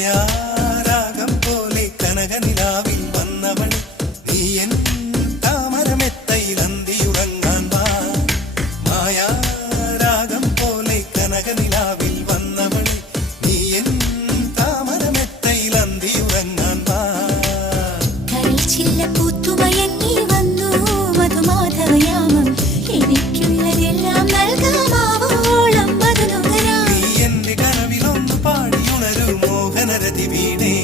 മായാരാഗം പോലെ കനകനിലാവിൽ വന്നവളെ നീ എൻ താമരമെത്തയിൽ അന്തിയുറങ്ങാൻ വാ. മായാരാഗം പോലെ കനകനിലാവിൽ വന്നവളെ നീ എൻ താമരമെത്തയിൽ അന്തിയുറങ്ങാൻ വാ. പൂത്തുമയങ്ങി വന്നു മധുമാധവയാമം എനിക്കുള്ളതെല്ലാം നൽകാമാവോളം മധുനുകരാ. നീ എന്റെ കനവിലൊന്നു പാടിയുണരു മോഹനരതി വീണേ.